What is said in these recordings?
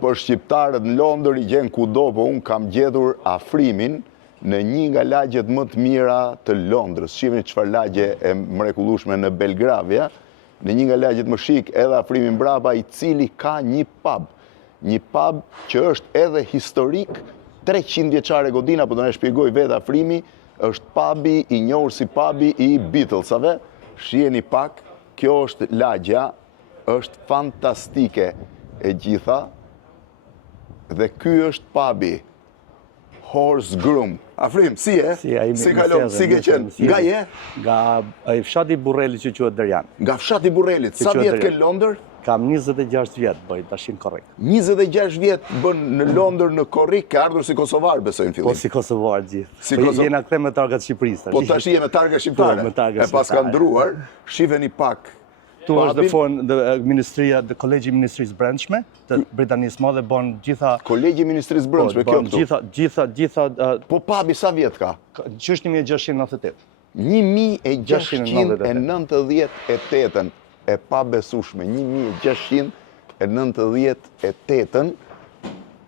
Për shqiptarët në Londër i gjen kudo, po unë kam gjetur afrimin në një nga lagjet më të mira të Londrës. Shihni çfarë lagje e mrekullueshme në Belgravia, në një nga lagjet më shik edhe afrimin mbrapa, i cili ka një pub që është edhe historik, 300 vjeçare godina, po do na shpjegoj vetë afrimi, është pubi i njohur si pubi i Beatlesave. Shiheni pak, kjo është lagja, është fantastike e gjitha. Dhe ky është pubi. Horse Groom. Afrim, si e? Si kalon, si ke qenë? Nga je? Nga fshati Burrelit që quhet Derjan. Nga fshati Burrelit. Sa vjet ke Londër? Kam 26 vjet, bëj tashin korrekt. 26 vjet bën në Londër në korrik, ke ardhur si kosovar, besoj në fillim. Po si kosovar gjithë. Jena kthe me targat Shqipërisë. Po tash je me targa shqiptare. E pas ka ndruar, shifeni pak. Tu është the Kolegji i Ministrisë Brendshme të Britanisë Madhe bën gjitha Kolegji i Ministrisë Brendshme, kjo këtu. Gjitha Po pubi sa vjet ka? Që është 1698. 1698 e pa besueshme, 1698,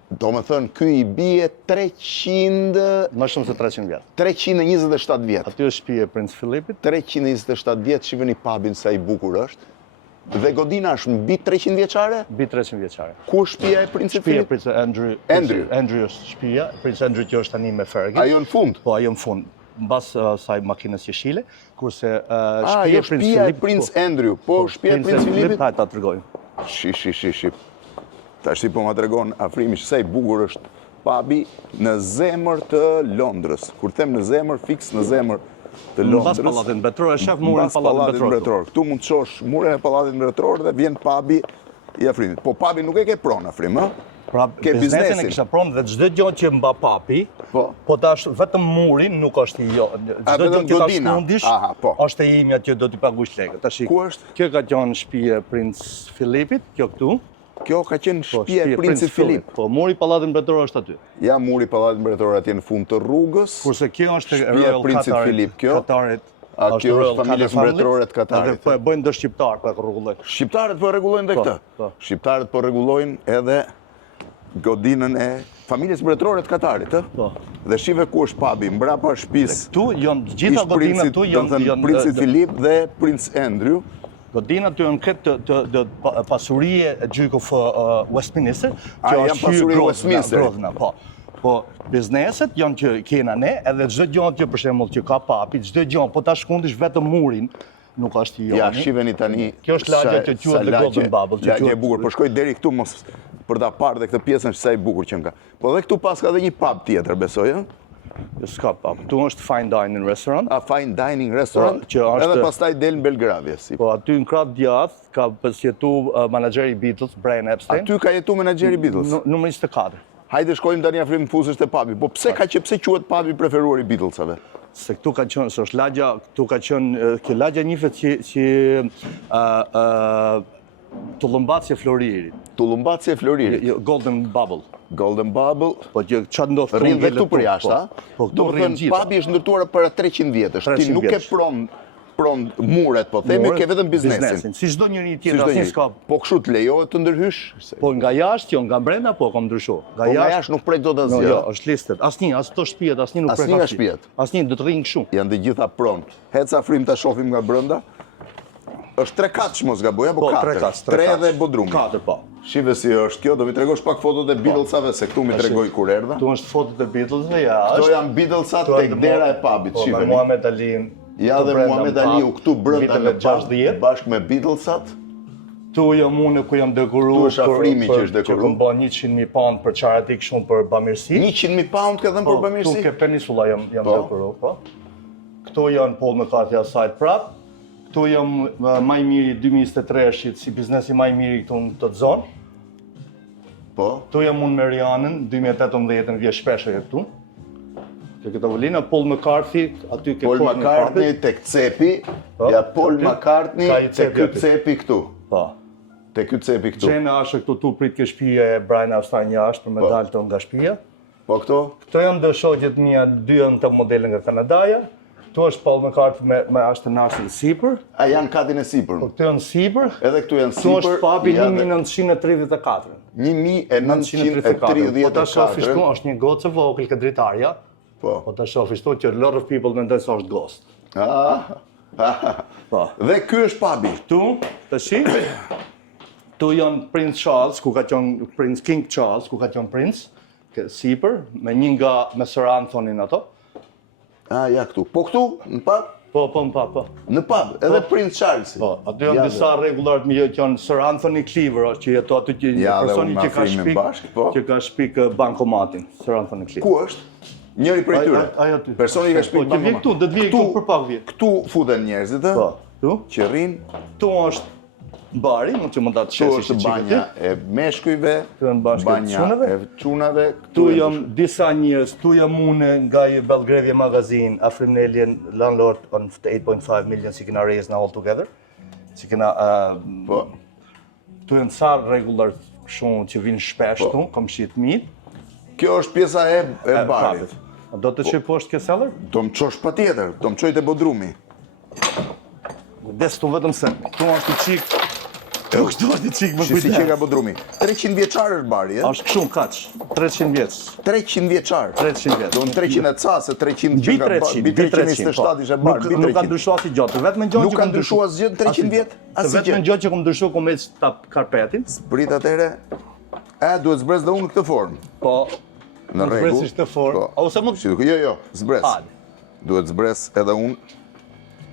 do me thënë, ky i bie 300... Më shumë se 300 vjet. 327 vjet. Aty është shtëpia e Princ Philipit. 327 vjet, shiheni pubin sa i bukur është. Dhe godina është mbi 300 vjeçare? Mbi 300 vjeçare. Ku është shtëpia e Princit Philip? Shtëpia e Princ Andrew. Andrew është shtëpia, Princ Andrew që është tani me Fergie. Ajo në fund? Po, ajo në fund. Mbas saj makinës jeshile, kurse shtëpia e Princ Andrew, po shtëpia e Princ Philipit? Ta tregojmë. Shi. Tash si po ma tregon afrimi që sa i bukur është pubi në zemër të Londrës. Kur them në zemër, fiks në zemër të Londrës. Mbas pallatit mbretëror, e shef murin pallatit mbretëror. Këtu mund të shohësh murin e pallatit mbretëror dhe vjen pubi i afrimit. Po pubi nuk e ke pronë afrim, ë? Pra, biznesin e kisha pronë dhe çdo gjë që mba papi, po tash vetëm murin nuk është i jo. Çdo gjë që ta shkundish, është e imja që do t'i paguash lekë. Tash ku është? Kjo ka qenë shtëpia e Princ Philipit, kjo këtu. Kjo ka qenë shtëpia e Princit Filip. Po, muri i pallatit mbretëror është aty. Ja, muri i pallatit mbretëror atje në fund të rrugës. Kurse kjo është shtëpia e Princit Filip, kjo. A kjo është familjes mbretërore të Katarit. Po e bëjnë do shqiptar po e rregullojnë. Shqiptarët po rregullojnë edhe këtë. Shqiptarët po rregullojnë edhe godinën e familjes mbretërore të Katarit, ë? Po. Dhe shive ku është pubi, mbrapa shtëpisë. Këtu janë gjitha godinat këtu janë Princit Filip dhe Princ Andrew. Godinat të janë këtë pasurie e gjykov Westminster. Janë pasurie Westminster. Po, bizneset janë që kena ne, edhe çdo gjë që për shembull që ka papi, çdo gjë, po ta shkundish vetëm murin, nuk është i joni. Ja, shiheni tani. Kjo është lagja që quhet The Golden Bubble. Lagja e bukur, po shkoj deri këtu mos për ta parë dhe këtë pjesën sa i bukur që ka. Po dhe këtu pas ka edhe një pub tjetër, besoj, ë? S'ka pub. Këtu është Fine Dining Restaurant. Fine Dining Restaurant, edhe pastaj del në Belgravia. Po, aty në krah djath ka jetu menaxheri i Beatles, Brian Epstein. Aty ka jetu menaxheri i Beatles? Numër 24. Hajde shkojmë tani afrim fuzësh te pubi. Po pse quhet pubi preferuar i Beatlesave? Se këtu ka qenë, është lagja, këtu ka qenë, kjo lagja njihet si Tullumbaci e Floririt. Tullumbaci e Floririt? Golden Bubble. Golden Bubble. Po që çfarë ndodh këtu? Rrin dhe këtu për jashtë, a? Po këtu rrin gjithë. Pubi është ndërtuar para 300 vjetësh. Ti nuk e pron muret, po themi ke vetëm biznesin. Si çdo njeri tjetër, asnjë s'ka. Po kështu të lejohet të ndërhysh? Po nga jashtë, jo, nga brenda po kam ndryshuar. Nga jashtë nuk prek dot asgjë. Jo, është listet. Asnjë, as to shtëpiat, asnjë nuk prek. Asnjë nga shtëpiat. Asnjë do të rrin kështu. Janë të gjitha pronë. Heca frim ta shohim nga brenda. Është 3 katësh mos gaboj, apo 4? 3 dhe bodrumi. 4 po. Shive si është kjo, do mi tregosh pak fotot e Beatlesave, se këtu mi tregoj kur erdha. Këtu është fotot e Beatlesave, ja. Këto janë Beatlesat tek dera e pubit, shive. Po, Muhamet Alin. Ja dhe Muhamet Ali u këtu brenda në bashkë me Beatlesat. Tu jam unë ku jam dekoruar. Tu është afrimi që është dekoruar. Që kam bën 100.000 pound për charity shumë për bamirësi. 100.000 pound ka dhënë për bamirësi? Tu ke Peninsula jam dekoruar, po. Këto janë Paul McCartney side prap. Këtu jam më i miri 2023-shit si biznesi më i miri këtu në këtë zonë. Po. Këtu jam unë me Rianën, 2018 vje shpesh këtu. Te këtë tavolina Paul McCartney, aty ke Paul McCartney tek cepi. Ja Paul McCartney te ky cepi këtu. Po. Te ky cepi këtu. Gjena është këtu tu prit ke shtëpia e Brian Epstein jashtë për me dalë tonë nga shtëpia. Po këto? Këto janë dhe shoqet mia, 2 janë të modele nga Kanadaja. Këtu është Paul McCartney me ashtë nasin sipër. A janë katin e sipër? Po këtu janë sipër. Edhe këtu janë sipër. Këtu është pubi 1934. 1934. Po ta shohësh këtu është një gocë e vogël këtë dritarja. Po ta shohësh këtu që a lot of people mendojnë se është ghost. Po. Dhe ky është pubi. Këtu, tash, tu janë Prince Charles, ku ka qenë Prince King Charles, ku ka qenë Prince, sipër, me Sir Anthony ato. Ja këtu. Po këtu, në pub? Po, në pub. Në pub, edhe Prince Charles. Po, aty janë disa rregullar të mirë që janë Sir Anthony Cleaver, që jeton aty që personi që ka shpik bankomatin, Sir Anthony Cleaver. Ku është? Njëri prej tyre. Personi që ka shpik bankomatin. Këtu, do të vijë këtu për pak vjet. Këtu futen njerëzit, Po, këtu që rrinë. Këtu është bari, mund që mund ta Këtu është banja e meshkujve, banja e çunave. Këtu jam disa njerëz, këtu jam unë nga Belgravia Magazine, Afrimnelian landlord on 8.5 million si kena raised now all together. Si kena po. Këtu janë sa rregullar shumë që vinë shpesh këtu, kom shit mit. Kjo është pjesa e barit. Do të çoj poshtë ke seller? Do më çosh patjetër, do më çoj te bodrumi. Des tu vetëm se këtu është i çik. Kështu është i çik më kujdes. Si që ka bodrumi. 300 vjeçar është bari, Është shumë kaç. 300 vjeç. 300 vjeçar. 300 vjeç. Do në 300 e ca se 300 që ka bari. 327 ishte bari. Nuk ka ndryshuar si gjatë. Vetëm gjë nuk ka ndryshuar asgjë në 300 vjet. Vetëm gjë që kam ndryshuar ku me tap karpetin. Zbrit atëre. Duhet zbres dhe unë këtë formë. Po. Në rregull. Zbres këtë formë. Ose mund. Jo, zbres. Duhet zbres edhe unë.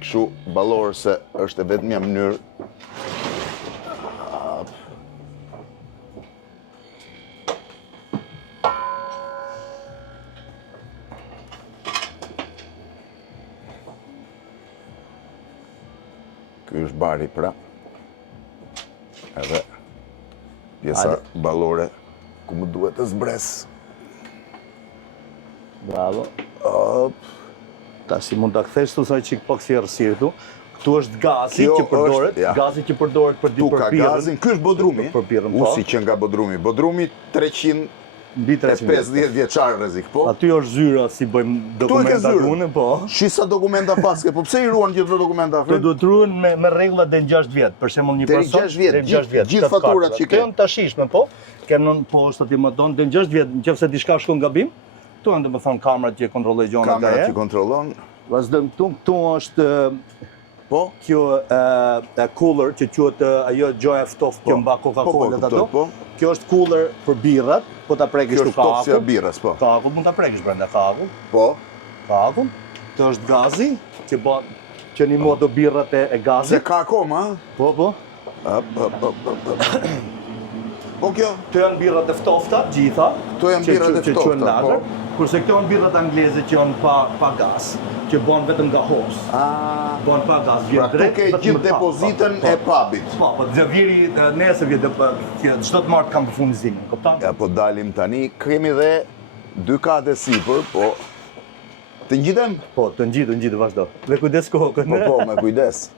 Kështu ballor se është e vetmja mënyrë. Ky është bari pra. Edhe pjesa ballore ku më duhet të zbres. Bravo. Tash mund ta kthesh tu sa çik pak si errësirë këtu. Këtu është gazi që përdoret, gazi që përdoret për Tu ka gazin, ky është bodrumi. Për birrën po. Si që nga bodrumi. Bodrumi 350 vjeçar rrezik, po. Aty është zyra si bëjmë dokumenta unë, po. Shisa dokumenta paske, po pse i ruan gjithë dokumenta afër? Do të ruhen me rregulla deri 6 vjet. Për shembull një person deri 6 vjet, gjithë faturat që kanë tashishme, po. Kanë po është aty më don deri 6 vjet, nëse diçka shkon gabim. Këtu janë domethënë kamerat që kontrollojnë gjërat e Kamerat që kontrollon. Vazhdojmë këtu është po kjo cooler që quhet ajo gjoja ftoftë që mba Coca-Cola ato. Kjo është cooler për birrat, po ta prekësh tu kakun. Kjo është birras, po. Kakun mund ta prekësh brenda kakun. Po. Kakun. Kjo është gazi që bën që një modo birrat e gazit. Se ka akoma, Po. Po kjo? Këto janë birrat e ftofta, gjitha. Këto janë birrat e ftofta, po. Kurse këto janë birrat angleze që janë pa gaz, që bën vetëm nga hos. Bën pa gaz, vjen drejt. Pra këtu ke gjithë depozitën e pubit. Po, xhaviri nesër vjen që çdo të marr kam përfundizimin, kupton? Ja, po dalim tani, kemi dhe 2 kate sipër, po të ngjitem? Po, të ngjitë vazhdo. Me kujdes kokën. Po, me kujdes.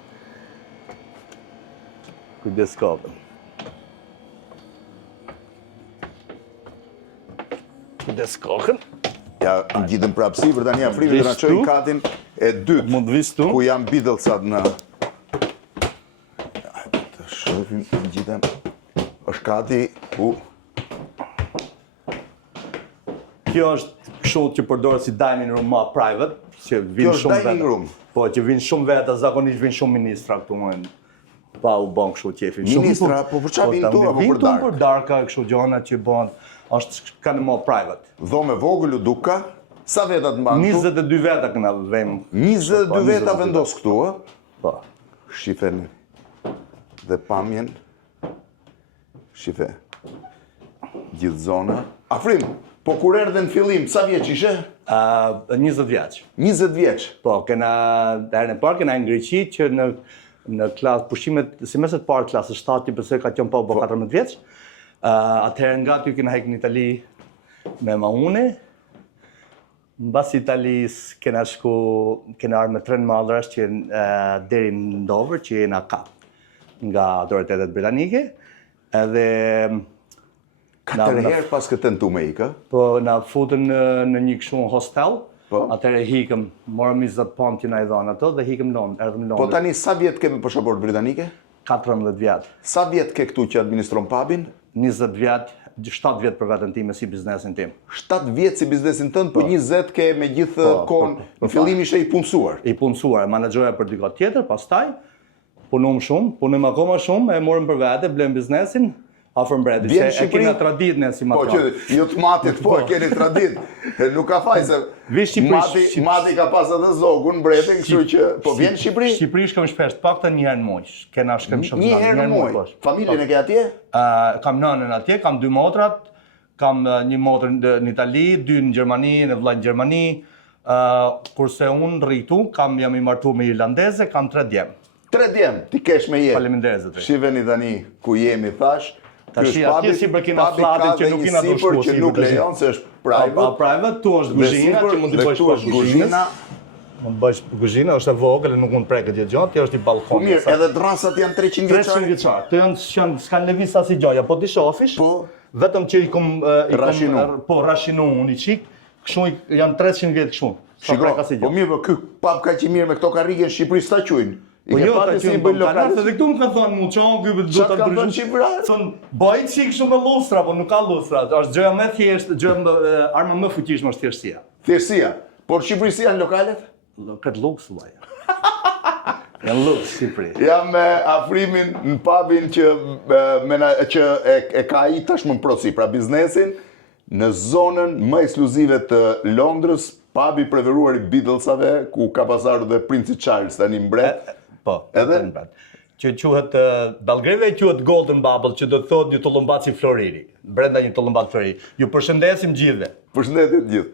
Kujdes kokën. Kujdes kokën. Ja, ngjitëm prapë sipër tani afrimi do na çojë katin e dytë. Mund vis tu. Ku janë Beatlesat në. Të shohim, ngjitëm. Është kati ku Kjo është kështu që përdoret si dining room ma private, që vinë shumë veta. Kjo është dining room. Po, që vinë shumë veta, zakonisht vinë shumë ministra këtu më. Pa u bën kështu qefi. Ministra, po për çfarë vinë tu apo për darkë? Vinë tu për darka, kështu gjëra që bën, është kanë më private. Dhomë vogël u duka. Sa veta të mban këtu? 22 veta këna vëm. 22 veta vendos këtu, ë? Po. Shifen dhe pamjen. Shife. Gjithë zona. Afrim, po kur erdhe në fillim, sa vjeç ishe? 20 vjeç. 20 vjeç. Po, kena herën e parë kena në Greqi që në klasë pushimet semestrit të parë klasës 7 pse ka qenë pa u bë 14 vjeç. Atëherë nga aty kena hek në Itali me maune. Mbas Italis kena arë me tren mallrash që deri në Dover që jena kap nga autoritetet britanike. Edhe 4 herë pas këtë tentuam me ikë. Po na futën në një kështu hostel. Atëherë hikëm, morëm 20 pound që na i dhanë ato dhe hikëm erdhëm në Londër. Po tani sa vjet kemi pasaportë britanike? 14 vjet. Sa vjet ke këtu që administron pubin? 20 vjet 7 vjet për veten time si biznesin tim. 7 vjet si biznesin tënd, po 20 ke me gjithë kohën. Në fillim ishe i punësuar. I punësuar, menaxhoja për diçka tjetër, pastaj punojm shumë, punojm akoma shumë, e morëm për vete, blem biznesin. Afër mbretit, se e kena tradit në si matron. Po që jo të matit, po e keni tradit. Nuk ka faj se mati ka pas edhe zogun mbretin, kështu që po vjen në Shqipëri? Shqipëri shkojmë shpesh, paktën një herë në muaj. Kena shkojmë shumë. Një herë në muaj. Familjen e ke atje? Kam nënën atje, kam 2 motrat, kam një motër në Itali, 2 në Gjermani, në vllaj në Gjermani. Kurse unë rritu, jam i martuar me irlandeze, kam 3 djem. 3 djem, ti kesh me jetë. Faleminderit zotëri. Shiveni tani ku jemi thash. Tashi atje si për kena flatin që nuk kena të shku. Që nuk lejon se është private. Private, tu është kuzhina që mund të bësh pas kuzhina. Mund bësh kuzhina, është e vogël, nuk mund preket gjë gjatë, kjo është i ballkonit. Mirë, edhe drasat janë 300 vjeçar. 300 vjeçar. Të s'kan lëviz as i gjaja, po ti shofish. Po. Vetëm që i kum rashinu unë i çik, kështu janë 300 vjet kështu. Po mirë, po ky pap kaq i mirë me këto karrige në Shqipëri s'ta quajnë. Po jo, ta që bëjnë lokalet, edhe këtu më kanë thonë mu qonë, këpë do të ndryshim. Thonë, bëjtë qikë shumë me lustra, po nuk ka lustra, është gjëja me thjeshtë, arma më fuqishme është thjeshtësia. Thjeshtësia, por Shqipërisi janë lokalet? Këtë luks, vaja. Janë luks, Shqipëri. Jam me afrimin në pubin që e ka i tashmë në prosi, pra biznesin, në zonën më ekskluzive të Londrës, pubi preferuar i Beatlesave, ku ka pasaru dhe Princi Charles, tani mbret. Po, edhe që quhet Belgrave quhet Golden Bubble, që do të thotë një tullumbaci floriri, brenda një tullumbat floriri. Ju përshëndesim gjithëve. Përshëndetje të gjithë.